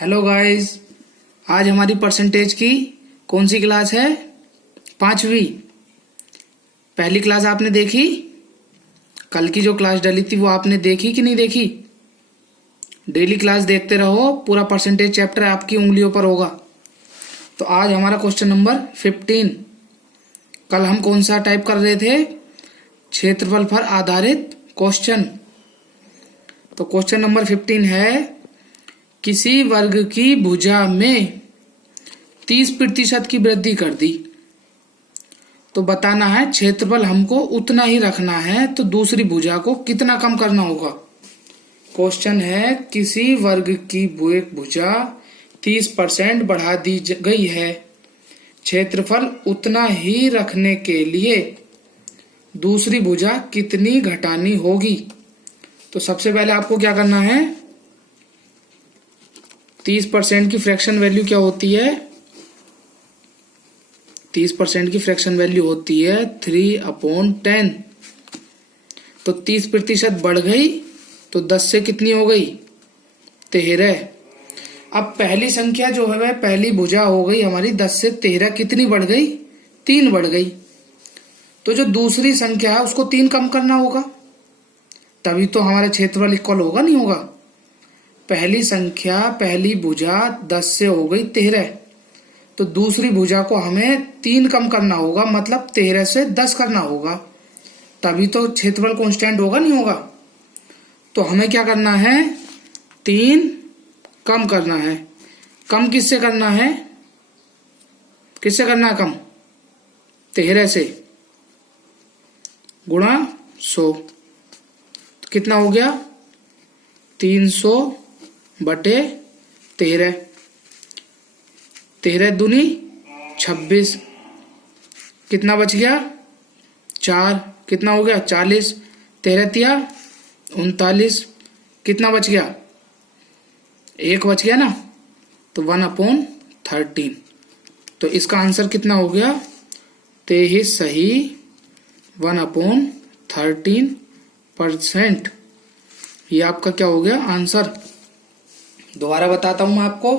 Hello guys, आज हमारी percentage की कौन सी क्लास है? 5वीं। पहली क्लास आपने देखी? कल की जो क्लास डली थी वो आपने देखी कि नहीं देखी? डेली क्लास देखते रहो, पूरा परसेंटेज चैप्टर आपकी उंगलियों पर होगा। तो आज हमारा क्वेश्चन नंबर 15। कल हम कौन सा टाइप कर रहे थे? क्षेत्रफल पर आधारित क्वेश्चन। तो क्वेश्चन नंबर 15 है, किसी वर्ग की भुजा में 30% की वृद्धि कर दी। तो बताना है क्षेत्रफल हमको उतना ही रखना है, तो दूसरी भुजा को कितना कम करना होगा। क्वेश्चन है, किसी वर्ग की एक भुजा 30% बढ़ा दी गई है, क्षेत्रफल उतना ही रखने के लिए दूसरी भुजा कितनी घटानी होगी। तो सबसे पहले आपको क्या करना है, 30% की फ्रैक्शन वैल्यू क्या होती है? 30% की फ्रैक्शन वैल्यू होती है 3/10। तो 30% बढ़ गई तो 10 से कितनी हो गई? 13। अब पहली संख्या जो है वह पहली भुजा हो गई हमारी 10 से 13, कितनी बढ़ गई? 3 बढ़ गई। तो जो दूसरी संख्या है उसको 3 कम करना होगा, तभी तो हमारा क्षेत्रफल इक्वल होगा, नहीं होगा। पहली संख्या पहली भुजा 10 से हो गई 13, तो दूसरी भुजा को हमें 3 कम करना होगा, मतलब 13 से 10 करना होगा, तभी तो क्षेत्रफल कांस्टेंट होगा, नहीं होगा। तो हमें क्या करना है, 3 कम करना है। कम किससे करना है? किससे करना है कम? 13 से गुणा 100। तो कितना हो गया? 300/13। 13 दूनी 26। कितना बच गया? 4। कितना हो गया? 40। 13 तिया 39। कितना बच गया? 1 बच गया ना, तो 1/13। तो इसका आंसर कितना हो गया? 23 सही 1/13%। ये आपका क्या हो गया आंसर। दोबारा बताता हूं मैं आपको,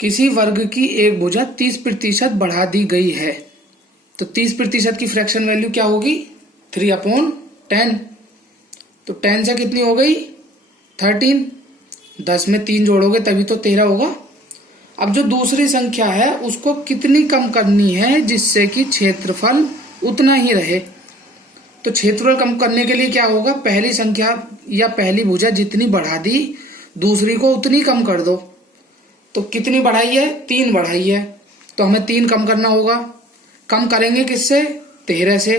किसी वर्ग की एक भुजा 30% बढ़ा दी गई है, तो 30% की फ्रैक्शन वैल्यू क्या होगी? 3/10। तो 10 से कितनी हो गई? 13। 10 में 3 जोड़ोगे तभी तो 13 होगा। अब जो दूसरी संख्या है उसको कितनी कम करनी है जिससे कि क्षेत्रफल उतना ही रहे। तो क्षेत्रफल कम करने के लिए क्या होगा, पहली संख्या या पहली भुजा जितनी बढ़ा दी दूसरी को उतनी कम कर दो। तो कितनी बढ़ाई है? 3 बढ़ाई है, तो हमें 3 कम करना होगा। कम करेंगे किससे? 13 से।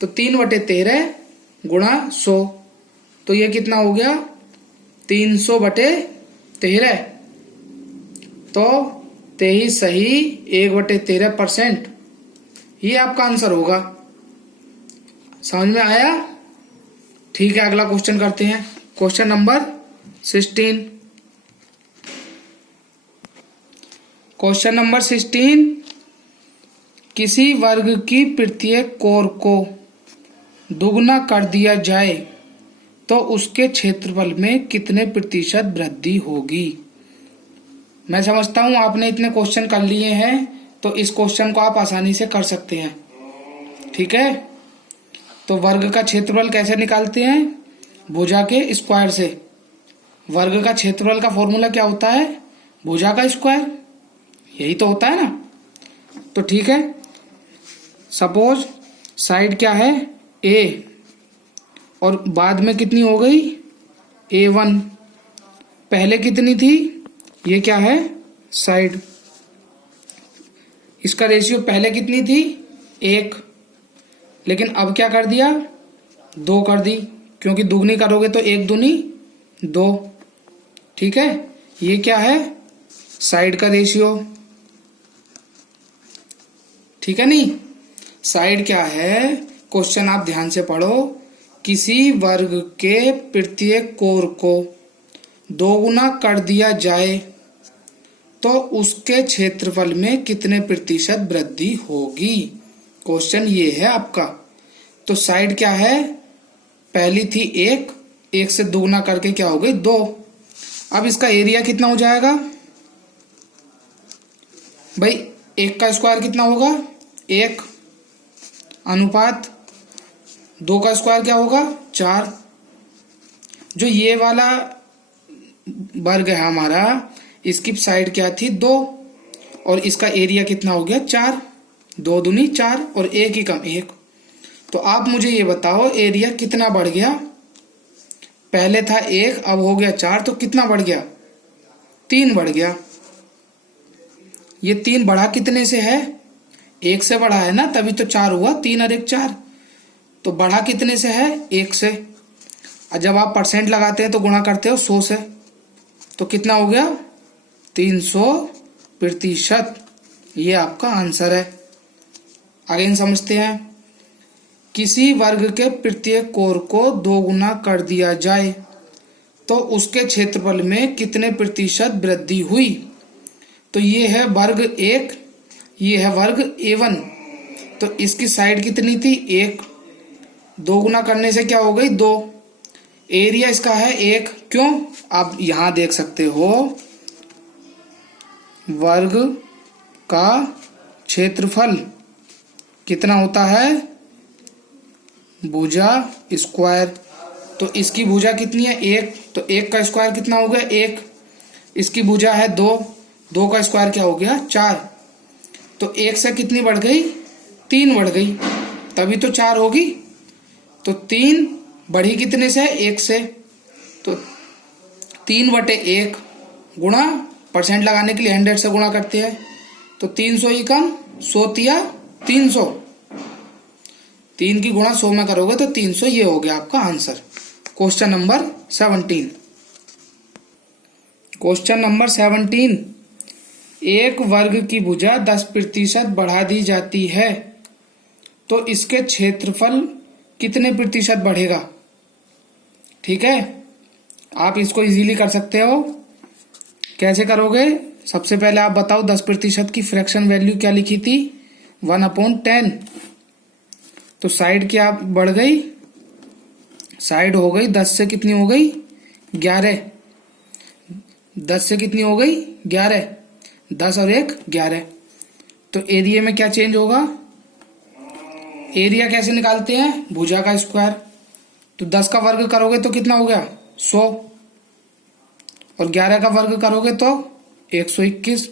तो 3/13 गुणा 100, तो ये कितना हो गया? 300/13। तो 23 सही 1/13%। ये आपका आंसर होगा। समझ में आया? ठीक है, अगला क्वेश्चन करते हैं। Question number 16। क्वेश्चन नंबर 16, किसी वर्ग की प्रत्येक कोर को दुगना कर दिया जाए तो उसके क्षेत्रफल में कितने प्रतिशत वृद्धि होगी। मैं समझता हूं आपने इतने क्वेश्चन कर लिए हैं, तो इस क्वेश्चन को आप आसानी से कर सकते हैं। ठीक है, तो वर्ग का क्षेत्रफल कैसे निकालते हैं? भुजा के स्क्वायर से। वर्ग का क्षेत्रफल का फॉर्मूला क्या होता है? भुजा का स्क्वायर, यही तो होता है ना। तो ठीक है, सपोज साइड क्या है? a, और बाद में कितनी हो गई? a1। पहले कितनी थी? ये क्या है? साइड। इसका रेशियो पहले कितनी थी? 1, लेकिन अब क्या कर दिया? 2 कर दी, क्योंकि दुगनी करोगे तो 1 दूनी 2। ठीक है, ये क्या है? साइड का रेशियो। ठीक है, नहीं साइड क्या है? क्वेश्चन आप ध्यान से पढ़ो, किसी वर्ग के प्रत्येक कोर को दोगुना कर दिया जाए तो उसके क्षेत्रफल में कितने प्रतिशत वृद्धि होगी। क्वेश्चन ये है आपका। तो साइड क्या है? पहली थी 1 से दुगना करके क्या हो गई? 2। अब इसका एरिया कितना हो जाएगा भाई, 1 का स्क्वायर कितना होगा 1 अनुपात 2 का स्क्वायर क्या होगा 4। जो ये वाला वर्ग है हमारा, इसकी साइड क्या थी 2 और इसका एरिया कितना हो गया 4, 2 दूनी 4 और 1 ही कम 1। तो आप मुझे ये बताओ एरिया कितना बढ़ गया, पहले था 1 अब हो गया 4, तो कितना बढ़ गया 3 बढ़ गया। ये 3 बढ़ा कितने से है, 1 से बढ़ा है ना, तभी तो 4 हुआ, 3 और 1 4। तो बढ़ा कितने से है 1 से। और जब आप परसेंट लगाते हैं तो गुणा करते हो 100 से, तो कितना हो गया 300%। ये आपका आंसर है। आगे समझते हैं, किसी वर्ग के प्रत्येक कोण को 2 गुना कर दिया जाए तो उसके क्षेत्रफल में कितने प्रतिशत वृद्धि हुई। तो ये है वर्ग 1, ये है वर्ग A1। तो इसकी साइड कितनी थी 1, 2 गुना करने से क्या हो गई 2। एरिया इसका है 1, क्यों आप यहां देख सकते हो वर्ग का क्षेत्रफल कितना होता है भुजा स्क्वायर। तो इसकी भुजा कितनी है 1, तो 1 का स्क्वायर कितना हो गया 1। इसकी भुजा है 2, 2 का स्क्वायर क्या हो गया 4। तो 1 से कितनी बढ़ गई 3 बढ़ गई, तभी तो 4 होगी। तो 3 बढ़ी कितने से 1 से, तो 3/1 गुणा, परसेंट लगाने के लिए 100 से गुणा करते हैं, तो 300 ही कम 100 तिया 300, 3 की गुणा 100 में करोगे तो 300। ये हो गया आपका answer. Question number 17। Question number 17, एक वर्ग की भुजा 10% बढ़ा दी जाती है तो इसके क्षेत्रफल कितने प्रतिशत बढ़ेगा। ठीक है, आप इसको इजीली कर सकते हो। कैसे करोगे, सबसे पहले आप बताओ 10% की फ्रैक्शन वैल्यू क्या लिखी थी 1/10। तो साइड क्या बढ़ गई, साइड हो गई 10 से कितनी हो गई 11, 10 से कितनी हो गई 11, 10 और 1 11। तो एरिया में क्या चेंज होगा, एरिया कैसे निकालते हैं भुजा का स्क्वायर। तो 10 का वर्ग करोगे तो कितना हो गया 100 और 11 का वर्ग करोगे तो 121।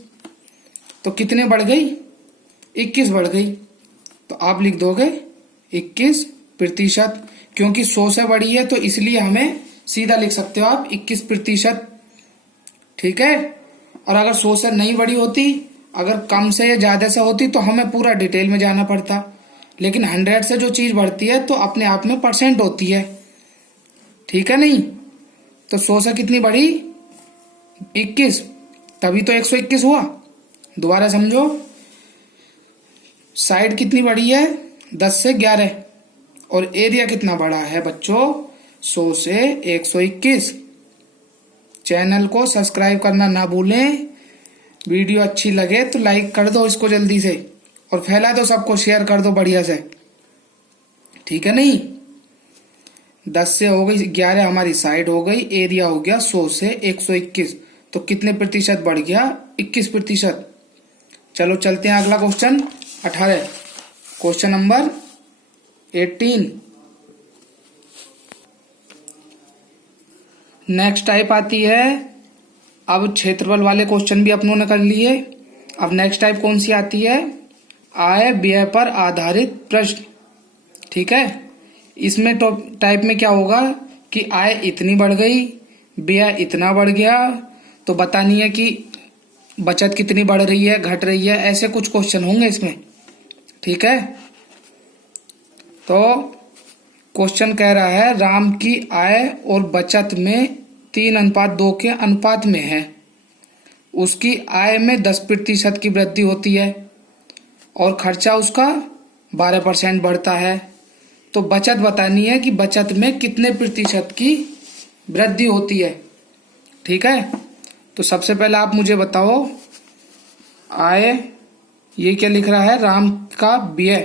तो कितने बढ़ गई 21 बढ़ गई। तो आप लिख दोगे 21%, क्योंकि 100 से बड़ी है तो इसलिए हमें सीधा लिख सकते हो आप 21%। ठीक है, और अगर 100 से नहीं बड़ी होती, अगर कम से या ज्यादा से होती तो हमें पूरा डिटेल में जाना पड़ता, लेकिन 100 से जो चीज बढ़ती है तो अपने आप में परसेंट होती है। ठीक है नहीं, तो 100 से कितनी बढ़ी 21, तभी तो 121 हुआ। दोबारा समझो, साइड कितनी बढ़ी है 10 से 11 और एरिया कितना बढ़ा है बच्चों 100 से 121। चैनल को सब्सक्राइब करना ना भूलें। वीडियो अच्छी लगे तो लाइक कर दो इसको जल्दी से, और फैला दो, सबको शेयर कर दो बढ़िया से। ठीक है नहीं, 10 से हो गई 11 हमारी साइड हो गई, एरिया हो गया 100 से 121, तो कितने प्रतिशत बढ़ गया 21%। चलो चलते हैं अगला question 18। Question number 18। Next type आती है, अब क्षेत्रफल वाले क्वेश्चन भी अपनों ने कर लिए। अब नेक्स्ट टाइप कौन सी आती है, आय व्यय पर आधारित प्रश्न। ठीक है, इसमें तो टाइप में क्या होगा कि आय इतनी बढ़ गई, व्यय इतना बढ़ गया, तो बतानी है कि बचत कितनी बढ़ रही है घट रही है, ऐसे कुछ क्वेश्चन होंगे इसमें। ठीक है, तो क्वेश्चन कह रहा है राम की आय और बचत में 3:2 के अनुपात में है, उसकी आय में 10% की वृद्धि होती है और खर्चा उसका 12% बढ़ता है। तो बचत बतानी है कि बचत में कितने प्रतिशत की वृद्धि होती है। ठीक है, तो सबसे पहले आप मुझे बताओ आय, ये क्या लिख रहा है राम का व्यय,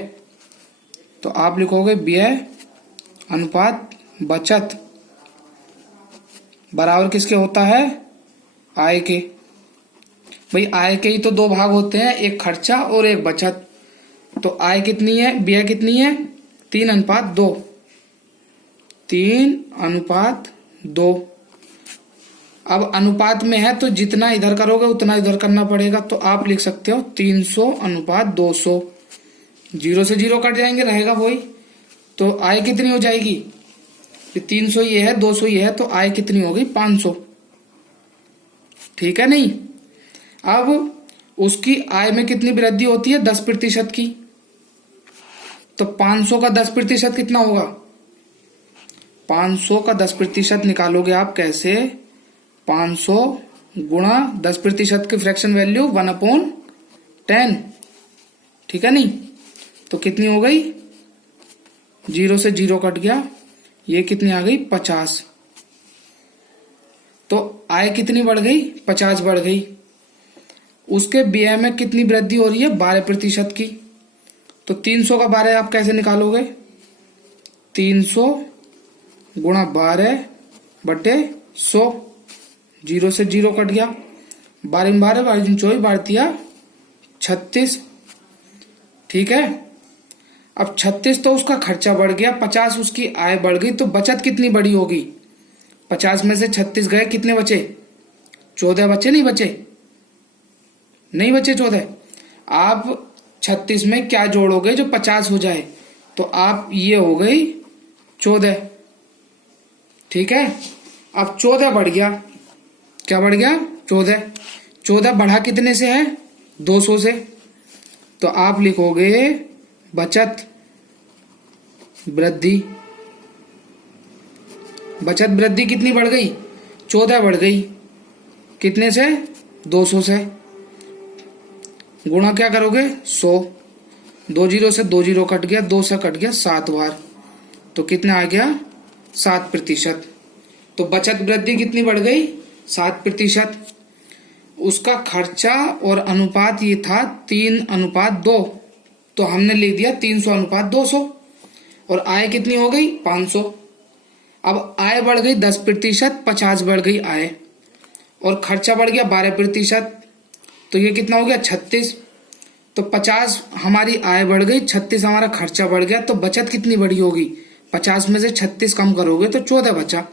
तो आप लिखोगे व्यय अनुपात बचत बराबर किसके होता है आय के। भाई आय के ही तो दो भाग होते हैं, एक खर्चा और एक बचत। तो आय कितनी है, व्यय कितनी है, 3:2। 3:2। अब अनुपात में है तो जितना इधर करोगे उतना इधर करना पड़ेगा। तो आप लिख सकते हो 300:200। 0 से 0 कट जाएंगे, रहेगा वही। तो आय कितनी हो जाएगी, 300 ये है, 200 ये है, तो आय कितनी हो गई, 500। ठीक है नहीं। अब उसकी आय में कितनी वृद्धि होती है, 10% की। तो 500 का 10% कितना होगा, 500 का 10% निकालोगे आप कैसे, 500 गुणा 10% की फ्रैक्शन वैल्यू 1/10। ठीक है नहीं। तो कितनी हो गई, 0 से 0 कट गया, ये कितनी आ गई, 50। तो आय कितनी बढ़ गई, 50 बढ़ गई। उसके व्यय में कितनी वृद्धि हो रही है, 12% की। तो 300 का 12 आप कैसे निकालोगे, 300 गुणा 12/100। 0 से 0 कट गया, 12 में 12, 12 में 24, 12 36। ठीक है। अब 36 तो उसका खर्चा बढ़ गया, 50 उसकी आय बढ़ गई, तो बचत कितनी बड़ी होगी, 50 में से 36 गए, कितने बचे, 14 बचे, नहीं बचे, नहीं बचे 14। आप 36 में क्या जोड़ोगे जो 50 हो जाए, तो आप ये हो गई 14। ठीक है। अब 14 बढ़ गया, क्या बढ़ गया, 14। 14 बढ़ा कितने से है, 200 से। तो आप लिखोगे बचत वृद्धि। बचत वृद्धि कितनी बढ़ गई, 14 बढ़ गई, कितने से, 200 से। गुणा क्या करोगे, 100। 2 0 से 2 0 कट गया, 2 से कट गया 7 बार, तो कितना आ गया, 7%। तो बचत वृद्धि कितनी बढ़ गई, 7%। उसका खर्चा और अनुपात ये था 3:2, तो हमने लिख दिया 300:200। और आय कितनी हो गई, 500। अब आय बढ़ गई 10%, 50 बढ़ गई आय, और खर्चा बढ़ गया 12%, तो ये कितना हो गया, 36। तो 50 हमारी आय बढ़ गई, 36 हमारा खर्चा बढ़ गया, तो बचत कितनी बड़ी होगी, 50 में से 36 कम करोगे तो 14 बचा।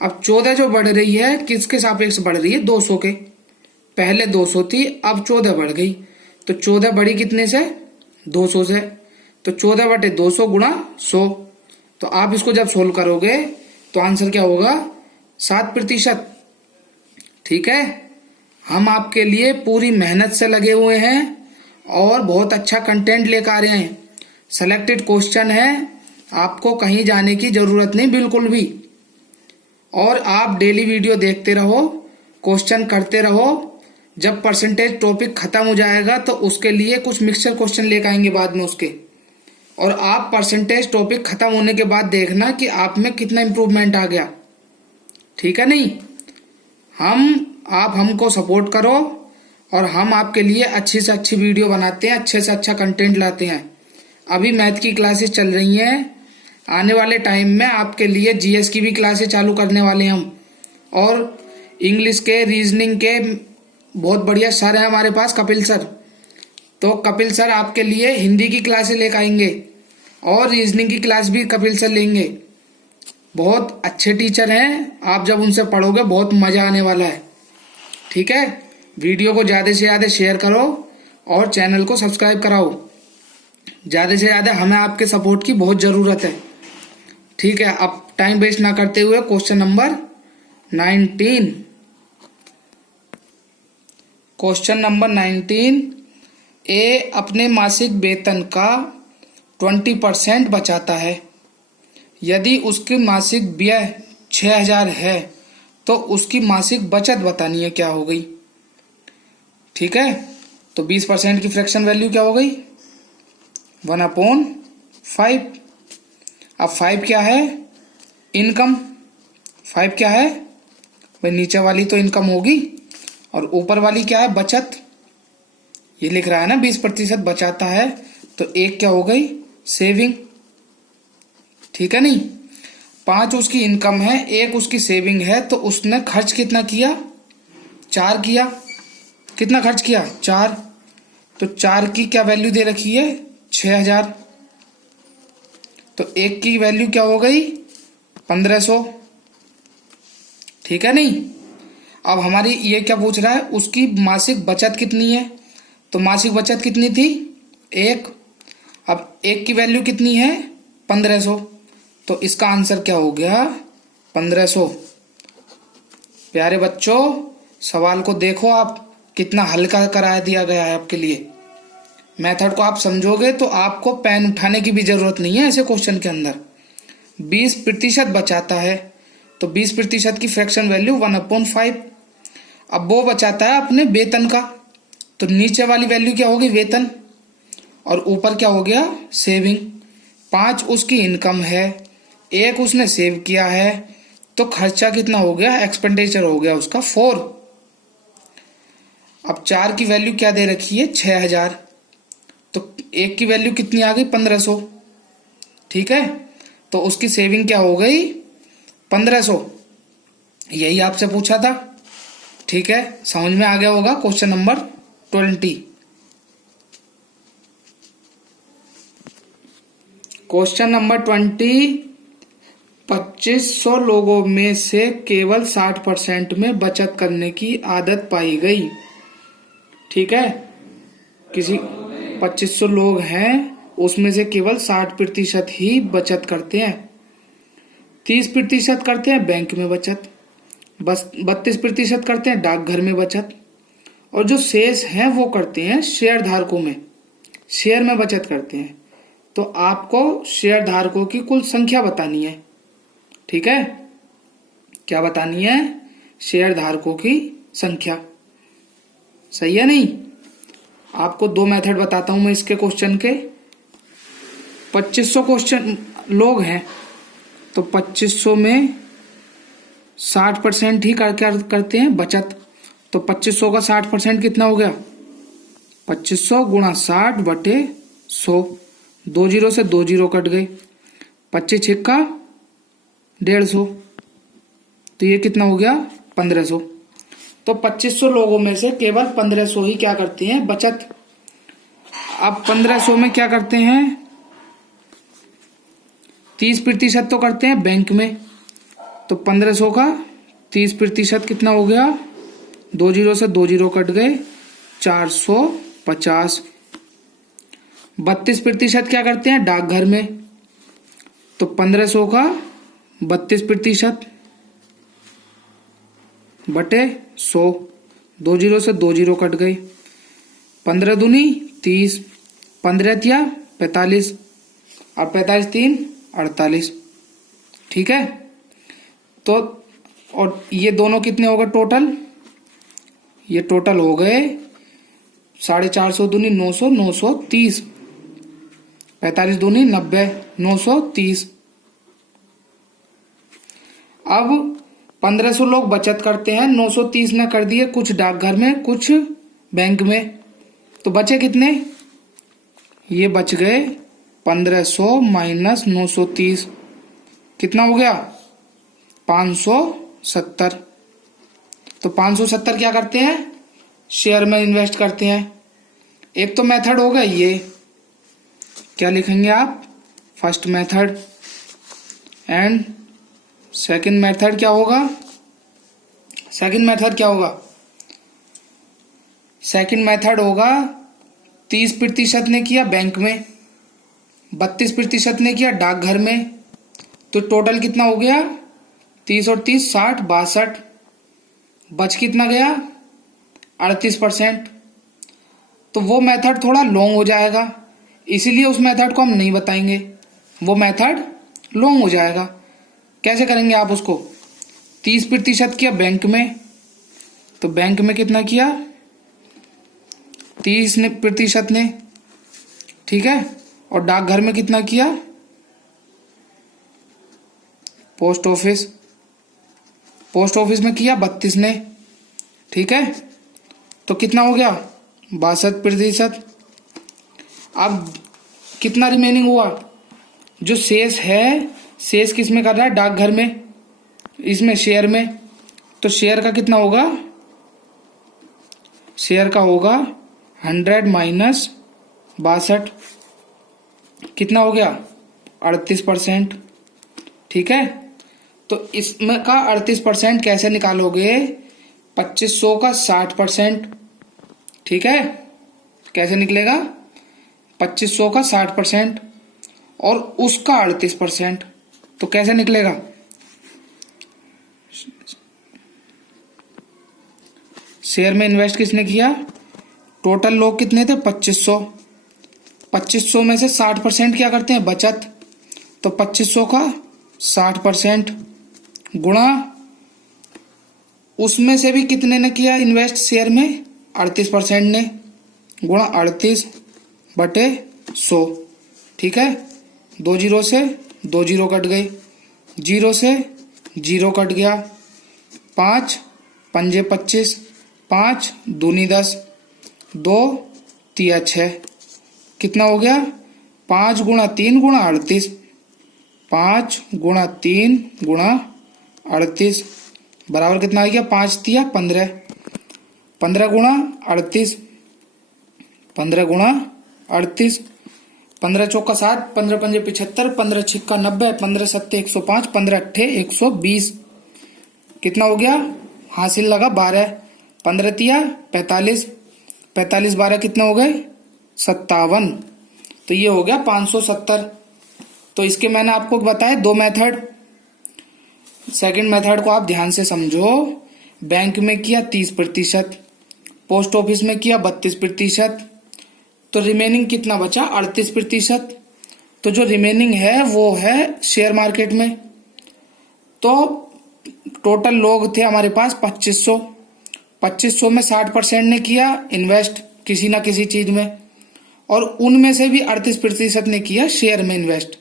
अब 14 जो बढ़ रही है किसके सापेक्ष बढ़ रही है, 200 के। पहले 200 थी, अब 14 बढ़ गई, तो 14 बढ़ी कितने से, 200 से। तो 14/200 गुणा 100। तो आप इसको जब सोल्व करोगे तो आंसर क्या होगा, 7%। ठीक है। हम आपके लिए पूरी मेहनत से लगे हुए हैं और बहुत अच्छा कंटेंट लेकर आ रहे हैं। सेलेक्टेड क्वेश्चन है, आपको कहीं जाने की जरूरत नहीं बिल्कुल भी। और आप डेली वीडियो देखते रहो, क्वेश्चन करते रहो। जब परसेंटेज टॉपिक खत्म हो जाएगा तो उसके लिए कुछ मिक्सचर क्वेश्चन लेकर आएंगे बाद में उसके। और आप परसेंटेज टॉपिक खत्म होने के बाद देखना कि आप में कितना इंप्रूवमेंट आ गया। ठीक है नहीं। आप हमको सपोर्ट करो और हम आपके लिए अच्छी से अच्छी वीडियो बनाते हैं, अच्छे से अच्छा कंटेंट लाते हैं। अभी मैथ की क्लासेस चल रही हैं, आने वाले टाइम में आपके लिए जीएस की भी क्लासेस चालू करने वाले हैं हम। और इंग्लिश के, रीजनिंग के बहुत बढ़िया सर है हमारे पास, कपिल सर। तो कपिल सर आपके लिए हिंदी की क्लासेस लेकर आएंगे और रीजनिंग की क्लास भी कपिल सर लेंगे। बहुत अच्छे टीचर हैं, आप जब उनसे पढ़ोगे बहुत मजा आने वाला है। ठीक है। वीडियो को ज़्यादा से ज़्यादा शेयर करो और चैनल को सब्सक्राइब कराओ। ज़्यादा से ज़्यादा हमें आपके सपोर्ट की बहुत ज़रूरत है। ठीक है। अब टाइम वेस्ट ना करते हुए क्वेश्चन नंबर 19। Question number 19। ए अपने मासिक वेतन का 20% बचाता है। यदि उसकी मासिक व्यय 6000 है तो उसकी मासिक बचत बतानी है, क्या हो गई। ठीक है। तो 20% की फ्रैक्शन वैल्यू क्या हो गई, 1/5। अब 5 क्या है, इनकम। 5 क्या है भाई, नीचे वाली तो इनकम होगी और ऊपर वाली क्या है, बचत। ये लिख रहा है ना 20% बचाता है, तो एक क्या हो गई, सेविंग। ठीक है नहीं। 5 उसकी इनकम है, 1 उसकी सेविंग है, तो उसने खर्च कितना किया, 4 किया, कितना खर्च किया 4, तो 4 की क्या वैल्यू दे रखी है 6000, तो 1 की वैल्यू क्या हो गई 1500, ठीक है नहीं। अब हमारी ये क्या पूछ रहा है, उसकी मासिक बचत कितनी है, तो मासिक बचत कितनी थी 1, अब 1 की वैल्यू कितनी है 1500, तो इसका आंसर क्या हो गया 1500। प्यारे बच्चों सवाल को देखो आप, कितना हल्का करा दिया गया है आपके लिए। मेथड को आप समझोगे तो आपको पेन उठाने की भी जरूरत नहीं है ऐसे क्वेश्चन के अंदर। 20% बचाता है, तो 20% की फ्रैक्शन वैल्यू 1/5। अब वो बचाता है अपने वेतन का, तो नीचे वाली वैल्यू क्या होगी वेतन, और ऊपर क्या हो गया सेविंग। 5 उसकी इनकम है, 1 उसने सेव किया है, तो खर्चा कितना हो गया एक्सपेंडिचर हो गया उसका 4। अब 4 की वैल्यू क्या दे रखी है 6000, तो 1 की वैल्यू कितनी आ गई 1500, ठीक है, तो उसकी सेविंग क्या हो गई 1500। यही आपसे पूछा था, ठीक है, समझ में आ गया होगा। Question number 20। क्वेश्चन नंबर 20, 2500 लोगों में से केवल 60% में बचत करने की आदत पाई गई, ठीक है। किसी 2500 लोग हैं, उसमें से केवल 60% ही बचत करते हैं, 30% करते हैं बैंक में बचत, बस 32% करते हैं डाकघर में बचत, और जो शेष हैं वो करते हैं शेयर धारकों में, शेयर में बचत करते हैं। तो आपको शेयर धारकों की कुल संख्या बतानी है, ठीक है, क्या बतानी है शेयर धारकों की संख्या, सही है नहीं। आपको 2 मेथड बताता हूं मैं इसके क्वेश्चन के। 2500 क्वेश्चन लोग हैं, तो 2500 में 60% ही करते हैं बचत, तो 2500 का 60% कितना हो गया 2500 गुणा 60 बटे 100, 2 जीरो से 2 जीरो कट गए, 25 छिक्का 150, तो ये कितना हो गया 1500। तो 2500 लोगों में से केवल 1500 ही क्या करते हैं बचत। अब 1500 में क्या करते हैं 30% तो करते हैं बैंक में, तो 1500 का 30% कितना हो गया, 2 जीरो से 2 जीरो कट गए, 450। 32% क्या करते हैं डाकघर में, तो 1500 का 32% बटे 100, 2 जीरो से 2 जीरो कट गए, 15 दूनी 30, 15 तिया 45, और 45 3 48, ठीक है। तो और ये दोनों कितने हो गए टोटल, ये टोटल हो गए 450 दूनी 900, 930, 45 दूनी 90, 930। अब 1500 लोग बचत करते हैं, 930 ने कर दिए कुछ डाकघर में कुछ बैंक में, तो बचे कितने, ये बच गए 1500 माइनस 930, कितना हो गया 570। तो 570 क्या करते हैं शेयर में इन्वेस्ट करते हैं। एक तो मेथड होगा ये, क्या लिखेंगे आप first method, and second method क्या होगा, सेकंड मेथड क्या होगा, सेकंड मेथड होगा 30% ने किया बैंक में, 32% ने किया डाकघर में, तो टोटल कितना हो गया 30 और 30 60 62, बच कितना गया 38%। तो वो मेथड थोड़ा लॉन्ग हो जाएगा, इसीलिए उस मेथड को हम नहीं बताएंगे, वो मेथड लॉन्ग हो जाएगा। कैसे करेंगे आप उसको, 30% किया बैंक में, तो बैंक में कितना किया 30% ने, ठीक है, और डाकघर में कितना किया पोस्ट ऑफिस, पोस्ट ऑफिस में किया 32 ने, ठीक है, तो कितना हो गया 62%। अब कितना रिमेनिंग हुआ, जो शेष है शेष किस में कर रहा है डाकघर में, इसमें शेयर में, तो शेयर का कितना होगा शेयर का होगा 100 माइनस 62, कितना हो गया 38%। ठीक है, तो इसमें का 38% कैसे निकालोगे, 2500 का 60%। ठीक है, कैसे निकलेगा, 2500 का 60% और उसका 38%, तो कैसे निकलेगा, शेयर में इन्वेस्ट किसने किया, टोटल लोग कितने थे 2500, 2500 में से 60% क्या करते हैं बचत, तो 2500 का 60% गुणा उसमें से भी कितने ने किया इन्वेस्ट शेयर में, 38% ने, गुणा 38/100। ठीक है, 2 जीरो से 2 जीरो कट गए, 0 से 0 कट गया, 5 पंजे 25, 5 दूनी 10, 2 तिया 6, कितना हो गया 5 गुणा 3 गुणा 38, 5 गुणा 3 गुणा 38 बराबर कितना आ गया, 5 तिया 15, 15 गुणा 38, 15 गुणा 38, 15 चौका 60, 15 पंजे 75, 15 छिक्का 90, 15 सत्ते 105, 15 अट्ठे 120, कितना हो गया, हासिल लगा 12, 15 तिया 45, 45 12 कितने हो गए 57, तो ये हो गया 570। तो इसके मैंने आपको बताया 2 मेथड। सेकंड मेथड को आप ध्यान से समझो। बैंक में किया 30%, पोस्ट ऑफिस में किया 32%, तो रिमेनिंग कितना बचा 38%। तो जो रिमेनिंग है वो है शेयर मार्केट में। तो टोटल लोग थे हमारे पास 2500, 2500 में 60% ने किया इन्वेस्ट किसी ना किसी चीज में, और उनमें से भी 38% ने किया शेयर में इन्वेस्ट।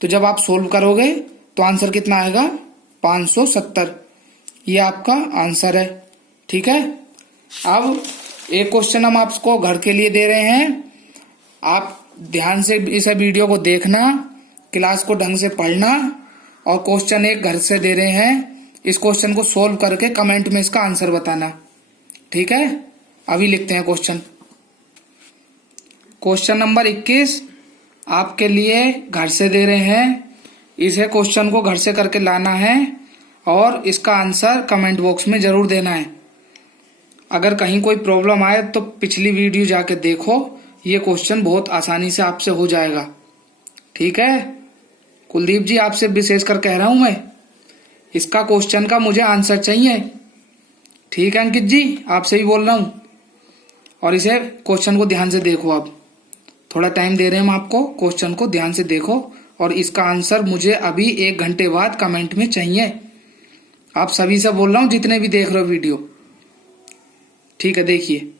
तो जब आप सोल्व करोगे तो आंसर कितना आएगा 570, ये आपका आंसर है। ठीक है, अब एक क्वेश्चन हम आपको घर के लिए दे रहे हैं, आप ध्यान से इस वीडियो को देखना, क्लास को ढंग से पढ़ना, और क्वेश्चन एक घर से दे रहे हैं, इस क्वेश्चन को सोल्व करके कमेंट में इसका आंसर बताना। ठीक है, अभी लिखते हैं क्वेश्चन। क्वेश्चन नंबर 21 आपके लिए घर से दे रहे हैं, इसे क्वेश्चन को घर से करके लाना है और इसका आंसर कमेंट बॉक्स में जरूर देना है। अगर कहीं कोई प्रॉब्लम आए तो पिछली वीडियो जाके देखो, ये क्वेश्चन बहुत आसानी से आपसे हो जाएगा। ठीक है, कुलदीप जी आपसे विशेषकर कह रहा हूं मैं, इसका क्वेश्चन का मुझे आंसर चाहिए। ठीक है अंकित जी, आपसे भी बोल रहा हूं, और इसे क्वेश्चन को ध्यान से देखो। आप थोड़ा टाइम दे रहे हैं हम आपको, क्वेश्चन को ध्यान से देखो और इसका आंसर मुझे अभी 1 घंटे बाद कमेंट में चाहिए। आप सभी से बोल रहा हूं जितने भी देख रहे हो वीडियो। ठीक है, देखिए।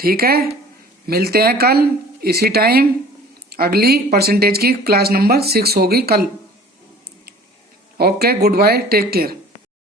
ठीक है, मिलते हैं कल इसी टाइम। अगली परसेंटेज की क्लास नंबर 6 होगी कल। Okay, good bye, take care.